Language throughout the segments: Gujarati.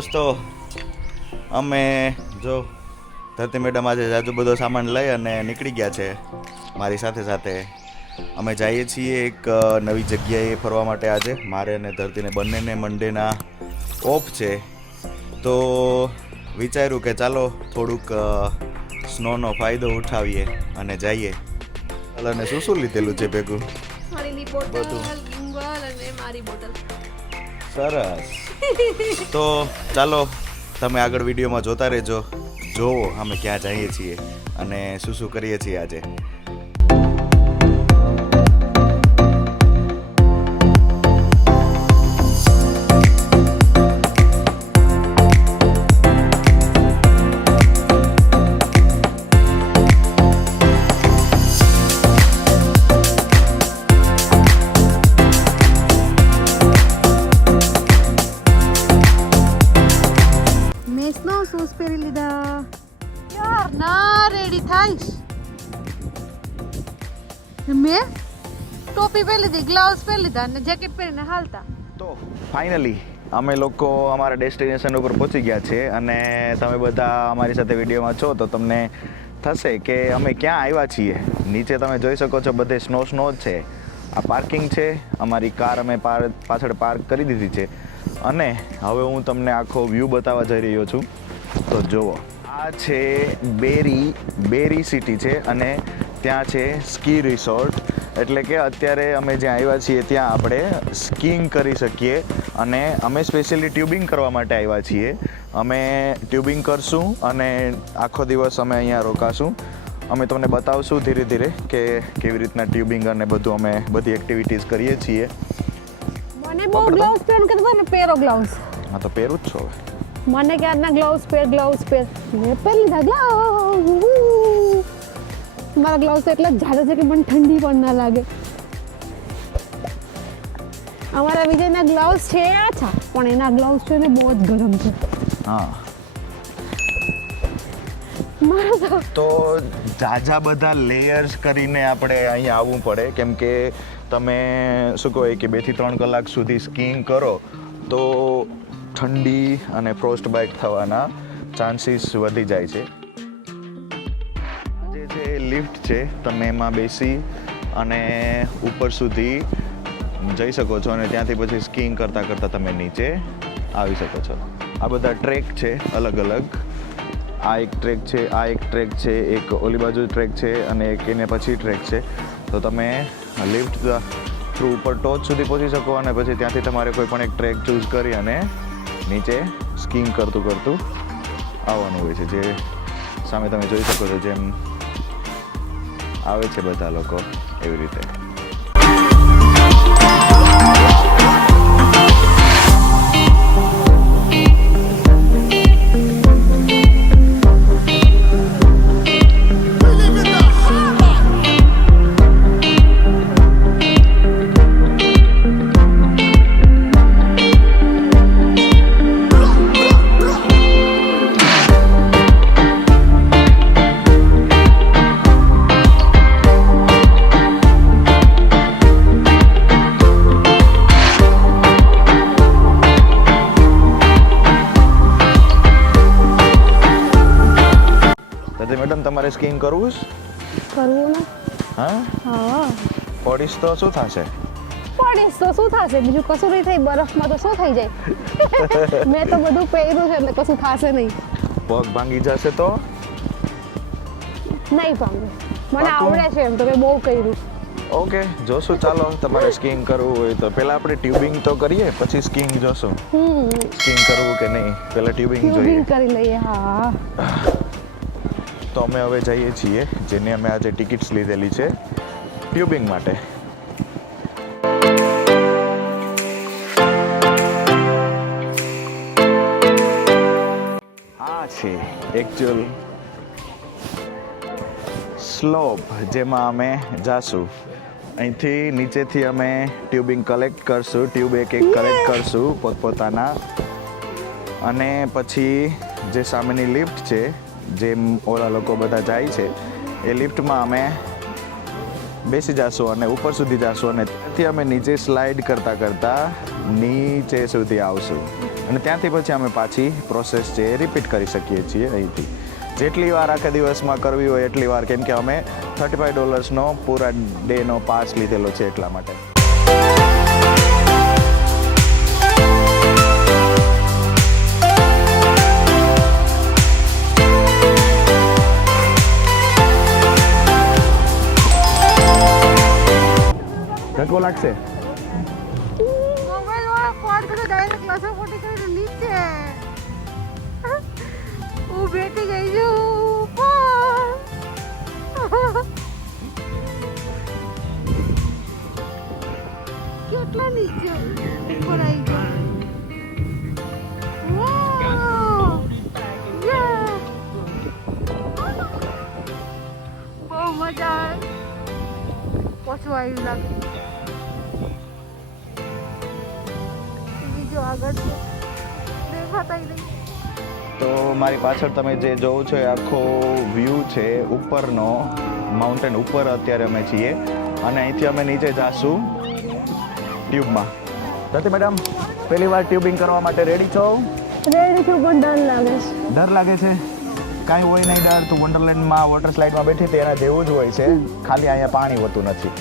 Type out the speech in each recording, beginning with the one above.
દોસ્તો, અમે જો ધરતી મેડમ આજે જાજુ બધો સામાન લઈ અને નીકળી ગયા છે. મારી સાથે સાથે અમે જઈએ છીએ એક નવી જગ્યાએ ફરવા માટે. આજે મારે અને ધરતીને બંનેને મંડેના ઓફ છે, તો વિચાર્યું કે ચાલો થોડુંક સ્નોનો ફાયદો ઉઠાવીએ અને જઈએ. અને શું શું લીધેલું છે ભેગું? સરસ. તો ચાલો તમે આગળ વિડીયોમાં જોતા રહેજો, જોવો અમે ક્યાં જઈએ છીએ અને શું શું કરીએ છીએ આજે. શૂઝ પહેરી લીધા યાર, ના રેડી થાઈશ. મેં ટોપી પહેરી લીધી, ગ્લવ્સ પહેરી લીધા અને જેકેટ પહેરીને હાલતા. તો ફાઇનલી અમે લોકો અમારા ડેસ્ટિનેશન ઉપર પહોંચી ગયા છે અને તમે બધા અમારી સાથે વિડીયોમાં છો તો તમને થશે કે અમે ક્યાં આવ્યા છીએ. નીચે તમે જોઈ શકો છો બધે સ્નો જ છે. આ પાર્કિંગ છે, અમારી કાર અમે પાછળ પાર્ક કરી દીધી છે અને હવે હું તમને આખો વ્યૂ બતાવવા જઈ રહ્યો છું. તો જુઓ, આ છે બેરી સિટી છે અને ત્યાં છે સ્કી રિસોર્ટ. એટલે કે અત્યારે અમે જ્યાં આવ્યા છીએ ત્યાં આપણે સ્કીઇંગ કરી શકીએ અને અમે સ્પેશિયલી ટ્યુબિંગ કરવા માટે આવ્યા છીએ. અમે ટ્યુબિંગ કરશું અને આખો દિવસ અમે અહીંયા રોકાશું. અમે તમને બતાવશું ધીરે ધીરે કે કેવી રીતના ટ્યુબિંગ અને બધું અમે બધી એક્ટિવિટીઝ કરીએ છીએ. મને બહુ ગ્લવ્સ પહેર કરતો ને, પહેરો ગ્લવ્સ. હા તો પહેરું જ છો. મને ક્યારના ગ્લવ્સ પહેર મેં પહેરી લીધા ગ્લવ્સ. મારા ગ્લવ્સ એટલા જાડા છે કે મને ઠંડી પણ ના લાગે. અમારા વિજયના ગ્લવ્સ છે આછા, પણ એના ગ્લવ્સ છે ને બહુ જ ગરમ છે. હા, તો ઝાઝા બધા લેયર્સ કરીને આપણે અહીંયા આવવું પડે, કેમ કે તમે શું કહો કે 2 થી 3 કલાક સુધી સ્કીઇંગ કરો તો ઠંડી અને ફ્રોસ્ટ બાઇટ થવાના ચાન્સીસ વધી જાય છે. જે છે લિફ્ટ છે, તમે એમાં બેસી અને ઉપર સુધી જઈ શકો છો અને ત્યાંથી પછી સ્કીઇંગ કરતાં કરતાં તમે નીચે આવી શકો છો. આ બધા ટ્રેક છે અલગ અલગ. આ એક ટ્રેક છે, આ એક ટ્રેક છે, એક ઓલી બાજુ ટ્રેક છે અને એક એને પછી ટ્રેક છે. તો તમે લિફ્ટ થ્રુ ઉપર ટોચ સુધી પહોંચી શકો અને પછી ત્યાંથી તમારે કોઈ પણ એક ટ્રેક ચૂઝ કરી અને નીચે સ્કીઇંગ કરતું આવવાનું હોય છે. જે સામે તમે જોઈ શકો છો, જેમ આવે છે બધા લોકો એવી રીતે. મેડમ, તમારે સ્કીઇંગ કરવું ને? હા, પડીશ તો શું થશે? બીજું કશું નહીં થાય. બરફમાં તો શું થઈ જાય? મેં તો બધું પહેર્યું છે એટલે કશું થશે નહીં. પગ ભાંગી જશે તો? નહીં ભાંગે, મને આવડે છે એમ તો મેં બહુ કર્યું. ઓકે, જોશું. ચાલો, તમારે સ્કીઇંગ કરવું હોય તો પહેલા આપણે ટ્યુબિંગ તો કરીએ, પછી સ્કીઇંગ જોશું. સ્કીઇંગ કરવું કે નહીં, પહેલા ટ્યુબિંગ જોઈએ. કરી લઈએ. હા, તો અમે હવે જઈએ છીએ, જેની અમે આજે ટિકિટ્સ લીધેલી છે ટ્યુબિંગ માટે. આ છે એકચ્યુઅલ સ્લોપ જેમાં અમે જાશું. અહીંથી નીચેથી અમે ટ્યુબિંગ કલેક્ટ કરશું, ટ્યુબ એક કલેક્ટ કરશું પોતપોતાના, અને પછી જે સામેની લિફ્ટ છે, જેમ ઓલા લોકો બધા જાય છે, એ લિફ્ટમાં અમે બેસી જશું અને ઉપર સુધી જશું અને ત્યાંથી અમે નીચે સ્લાઇડ કરતાં નીચે સુધી આવશું. અને ત્યાંથી પછી અમે પાછી પ્રોસેસ છે એ રિપીટ કરી શકીએ છીએ અહીંથી. જેટલી વાર આખા દિવસમાં કરવી હોય એટલી વાર, કેમ કે અમે $35નો પૂરા ડેનો પાસ લીધેલો છે એટલા માટે. ધક્કો લાગશે. મોબાઈલ વાળા ફોન કરે ડાયરેક્ટ ક્લાસો ફોટી કરીને નીચે હું બેઠી ગઈ છું. કેટલા નીચે ઉપર આવી ગયો. બહુ મજા આવે. પાછું આવ્યું લાગે. બીજો આગળ છે દેખાતા નહીં. તો મારી પાછળ તમે જે જોવો છો એ આખો વ્યૂ છે ઉપરનો, માઉન્ટેન ઉપર અત્યારે અમે છીએ અને અહીંથી અમે નીચે જાશું ટ્યુબમાં. ધરતી મેડમ, પહેલી વાર ટ્યુબિંગ કરવા માટે રેડી છો? રેડી છું પણ ડર લાગે છે. ડર લાગે છે? કાંઈ હોય નહીં ડર. તું વન્ડરલેન્ડમાં વોટર સ્લાઇડમાં બેઠી હતી એના જેવું જ હોય છે, ખાલી અહીંયા પાણી હોતું નથી.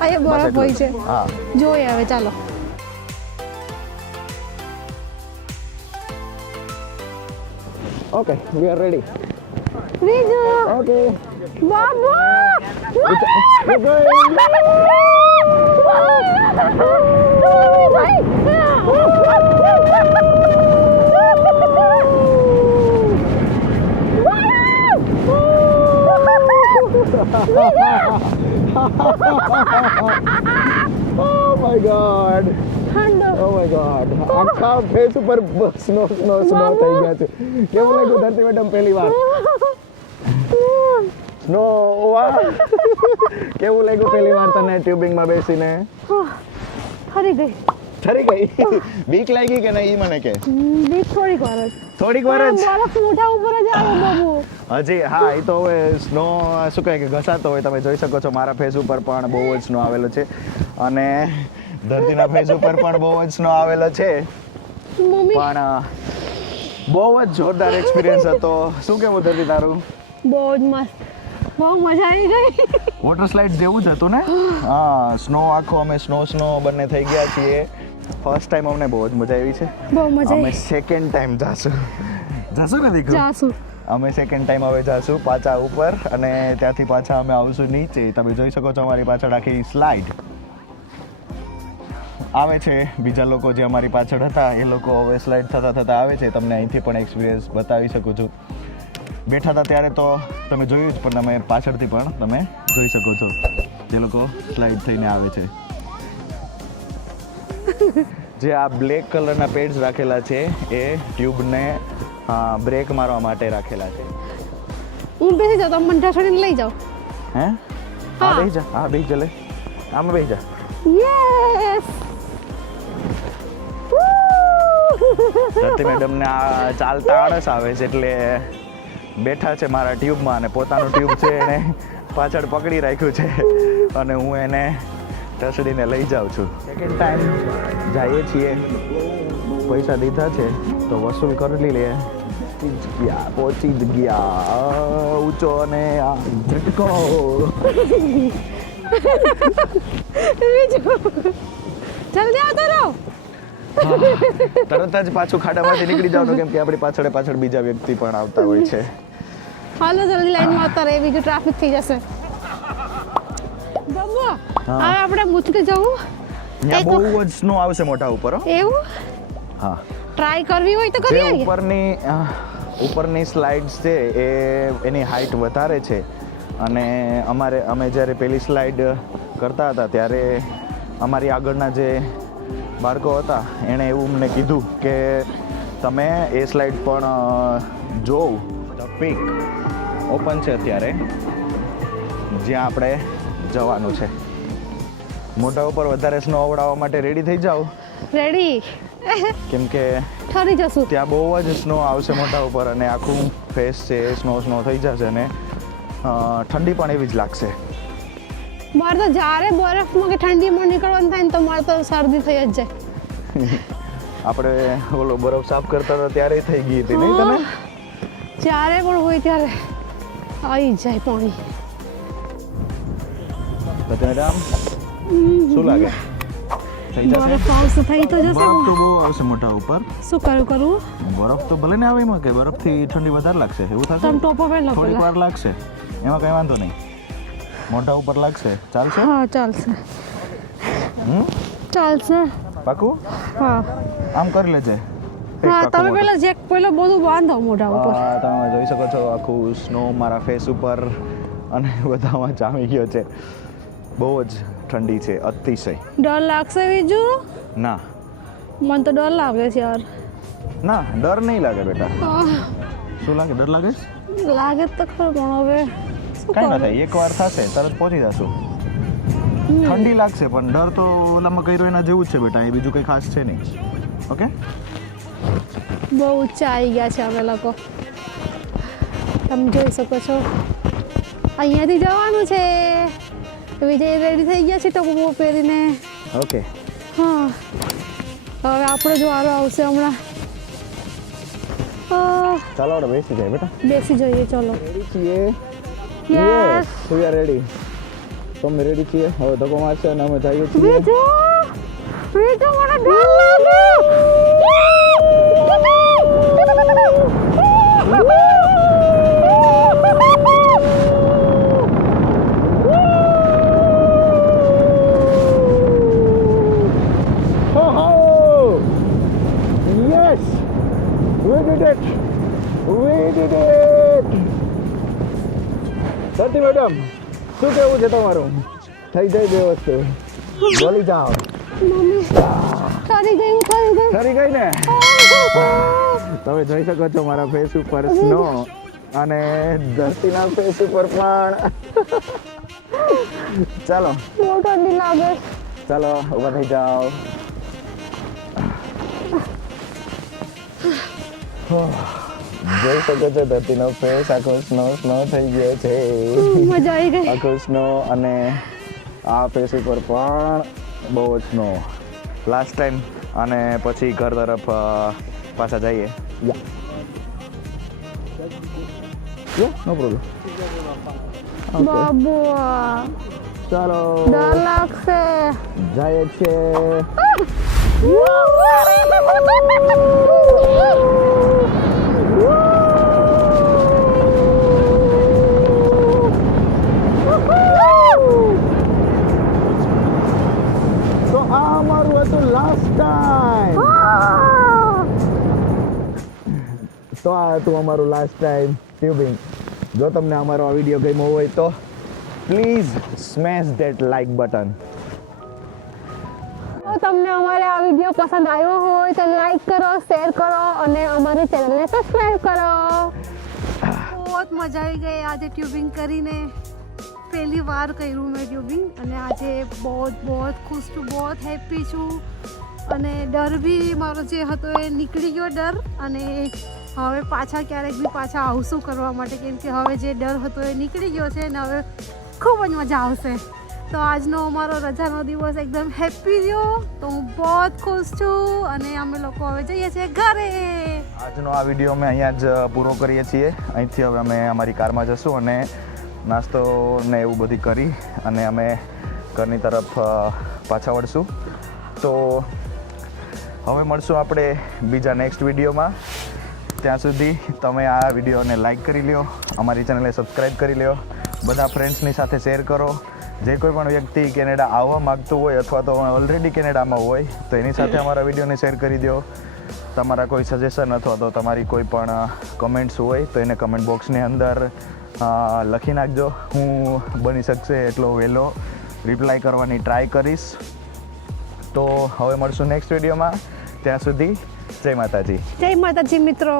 અહીંયા બરફ હોય છે. હા, જોઈએ હવે ચાલો. Okay, we are ready. બીજો ઓકે, બાબુ Oh my god. Oh my god. આખા ફેસ ઉપર સ્નો સ્નો સ્નો થઈ ગયા છે. કેવું લાગ્યું ધરતી મેડમ પહેલી વાર? સ્નો, વાહ. કેવું લાગ્યું પહેલી વાર તને ટ્યુબિંગમાં બેસીને? ફરી ગઈ. ઠરી ગઈ? બીક લાગી કે નહીં ઈ મને કે? બીક થોડીક વાર જ. થોડીક વાર જ? બરફ મોઢા ઉપર જ આવે બાબુ. હજી હા, એ તો હવે સ્નો શું કહે કે ઘસાતો હોય. તમે જોઈ શકો છો મારા ફેસ ઉપર પણ બહુ જ સ્નો આવેલો છે અને ધરતીના ફેસ ઉપર પણ બહુ જ સ્નો આવેલો છે. મમ્મી પણ બહુ જ જોરદાર એક્સપિરિયન્સ હતો. શું કેવું ધરતી તારું? બહુ જ મસ્ત. બહુ મજા આવી ગઈ. વોટર સ્લાઇડ જેવું જ હતું ને? હા, સ્નો આખો અમે સ્નો બંને થઈ ગયા છીએ. ફર્સ્ટ ટાઈમ અમને બહુ જ મજા આવી છે. બહુ મજા અમે આવી. સેકન્ડ ટાઈમ જાશું ને દીકરો? જાસુ. અમે સેકન્ડ ટાઈમ હવે જાશું પાછા ઉપર અને ત્યાંથી પાછા અમે આવશું નીચે. તમે જોઈ શકો છો અમારી પાછળ આખી સ્લાઇડ આવે છે. બીજા લોકો જે અમારી પાછળ હતા એ લોકો હવે સ્લાઇડ થતા આવે છે. તમને અહીંથી પણ એક્સપિરિયન્સ બતાવી શકું છું. બેઠા હતા ત્યારે તો તમે જોયું જ, પણ તમે પાછળથી પણ તમે જોઈ શકો છો જે લોકો સ્લાઇડ થઈને આવે છે. જે આ બ્લેક કલરના પેડ્સ રાખેલા છે એ ટ્યુબને બ્રેક મારવા માટે રાખેલા છે. હું બેસી જાઉં, તમે મને ઢસડીને લઈ જાઓ. હે? હા, બેસી જા. હા, બેસી જા. લે આમાં બેસી જા. યસ. ધરતી મેડમને આ ચાલતા આળસ આવે છે એટલે બેઠા છે મારા ટ્યુબમાં અને પોતાનું ટ્યુબ છે એને પાછળ પકડી રાખ્યું છે અને હું એને ઢસડીને લઈ જાઉં છું. સેકન્ડ ટાઈમ જઈએ છીએ. પૈસા દીધા છે તો વસૂલ કરી લે. પહોંચી જ ગયા. ઊંચો અને આ ઝટકો. જલ્દી આવતો રહો. તરત જ પાછું ખાડામાંથી નીકળી જવાનું, કેમ કે આપણી પાછળ બીજા વ્યક્તિ પણ આવતા હોય છે. હાલો જલ્દી લાઈનમાં આવતા રહે, બીજું ટ્રાફિક થઈ જશે. બાબુ હા. હવે આપણે મૂચકે જવું. ત્યાં બહુ જ સ્નો આવશે મોટા ઉપર. હો. એવું હા, ટ્રાય કરવી હોય તો કરી જે આવીએ. ઉપરની સ્લાઇડ્સ છે એ એની હાઈટ વધારે છે અને અમે જ્યારે પેલી સ્લાઇડ કરતા હતા ત્યારે અમારી આગળના જે બાળકો હતા એણે એવું મને કીધું કે તમે એ સ્લાઇડ પણ જોવ. ધ પીક ઓપન છે અત્યારે જ્યાં આપણે જવાનું છે. મોઢા ઉપર વધારે સ્નો આવડાવવા માટે રેડી થઈ જાઓ, રેડી, કેમ કે ઠરી જશું. ત્યાં બહુ જ સ્નો આવશે મોઢા ઉપર અને આખું ફેસ છે એ સ્નો થઈ જશે અને ઠંડી પણ એવી જ લાગશે. મારે તો જ્યારે બરફમાં કે ઠંડીમાં નીકળવાનું થાય ને તો મારે તો શરદી થઈ જ જાય. આપણે ઓલો બરફ સાફ કરતા હતા ત્યારે થઈ ગઈ હતી નહીં તને? જ્યારે પણ હોય ત્યારે આવી જાય પાણી. તો મેડમ શું લાગે થઈ જશે? બરફ આવશે, થઈ તો જશે. બરફ તો બહુ આવશે મોટા ઉપર. શું કરવું? બરફ તો ભલે ને આવે એમાં કે બરફથી ઠંડી વધારે લાગશે એવું થશે? તમે ટોપો પહેલા થોડીક વાર લાગશે એમાં કઈ વાંધો નહીં. મોટા ઉપર લાગશે ચાલશે? હા ચાલશે. ચાલશે. પાકું? હા આમ કરી લેજે. હા તમે પહેલા જેક પહેલા બધું બાંધો મોઢા ઉપર. તમે જોઈ શકો છો આખું સ્નો મારા ફેસ ઉપર અને બધામાં જામી ગયો છે. બહુ જ ઠંડી છે અતિશય. ડર લાગશે બીજું? ના મને તો ડર લાગે છે યાર. ના ડર નહીં લાગે બેટા. શું લાગે? ડર લાગે? લાગે તો ખરું પણ હવે કાંઈ ના થાય, એકવાર થશે તરત પહોંચી જશું. ઠંડી લાગશે પણ ડર તો ઓલામાં કર્યો એના જેવું જ છે બેટા, એ બીજું કંઈ ખાસ છે નહીં. ઓકે બહુ ઊંચા આવી ગયા છે અમે લોકો. તમે જોઈ શકો છો અહીંયાથી જવાનું છે. વિજય રેડી થઈ ગયા છે ટોપો પહેરીને. ઓકે હા હવે આપણો જ વારો આવશે હમણાં. ચાલો આપણે બેસી જાય બેટા. બેસી જઈએ ચલો. રેડી છીએ? Yes we are ready. તો અમે રેડી છીએ. હવે ધક્કો મારશે અને અમે જઈએ છીએ. બીજું મને ડર Yes! We did it! We did it! Sati madam શું કહેવું છે તમારું? થઈ જાય બે વસ્તુ બોલી જાઓ. મમ્મી ખાલી ગઈ ખરી ગઈ ને? તમે જોઈ શકો છો મારા ફેસ ઉપર સ્નો અને ધરતીના ફેસ ઉપર પણ. ચાલો બહુ ઠંડી લાગે. ચાલો ઊભા થઈ જાઓ. જોઈ શકો છો ધરતીનો ફેસ આખો સ્નો થઈ ગયો છે. મજા આવી ગઈ. આખો સ્નો અને આ ફેસ ઉપર પણ બહુ જ સ્નો. લાસ્ટ ટાઈમ અને પછી ઘર તરફ પાછા જઈએ. નો પ્રોબ્લેમ. બાબુ ચાલો ડર લાગશે. જાય છે. તો આ અમારું હતું લાસ્ટ ટાઈમ. તો આ હતું અમારું લાસ્ટ ટાઈમ ટ્યુબિંગ. જો તમને અમારો આ વિડીયો ગમ્યો હોય તો please smash that like button. જો તમને અમારે આ વિડીયો પસંદ આવ્યો હોય તો લાઈક કરો, શેર કરો અને અમારી ચેનલને સબસ્ક્રાઇબ કરો. બહુ મજા આવી ગઈ આજે ટ્યુબિંગ કરીને. पहली बार કર્યું મેં ટ્યુબિંગ અને આજે બહુ ખુશ છું, બહુ હેપી છું અને ડર બી મારો જે હતો એ નીકળી ગયો ડર. અને હવે પાછા ક્યારેક બી પાછા આવશું કરવા માટે, કેમ કે હવે જે ડર હતો એ નીકળી ગયો છે અને હવે ખૂબ જ મજા આવશે. તો આજનો અમારો રજાનો દિવસ એકદમ હેપી રહ્યો. તો હું બહુ ખુશ છું અને અમે લોકો હવે જઈએ છીએ ઘરે. આજનો આ વિડીયો અમે અહીંયા જ પૂરો કરીએ છીએ. અહીંથી હવે અમે અમારી કારમાં જશું અને નાસ્તો ને એવું બધું કરી અને અમે ઘરની તરફ પાછા વળશું. તો હવે મળશું આપણે બીજા નેક્સ્ટ વિડીયોમાં. ત્યાં સુધી તમે આ વિડીયોને લાઈક કરી લ્યો, અમારી ચેનલને સબસ્ક્રાઈબ કરી લ્યો, બધા ફ્રેન્ડ્સની સાથે શેર કરો. જે કોઈ પણ વ્યક્તિ કેનેડા આવવા માગતું હોય અથવા તો ઓલરેડી કેનેડામાં હોય તો એની સાથે અમારા વિડીયોને શેર કરી દો. તમારા કોઈ સજેશન અથવા તો તમારી કોઈ પણ કમેન્ટ્સ હોય તો એને કમેન્ટ બોક્સની અંદર લખી નાખજો. હું બની શકશે એટલો વહેલો રિપ્લાય કરવાની ટ્રાય કરીશ. તો હવે મળશું નેક્સ્ટ વિડીયોમાં. ત્યાં સુધી જય માતાજી. જય માતાજી મિત્રો.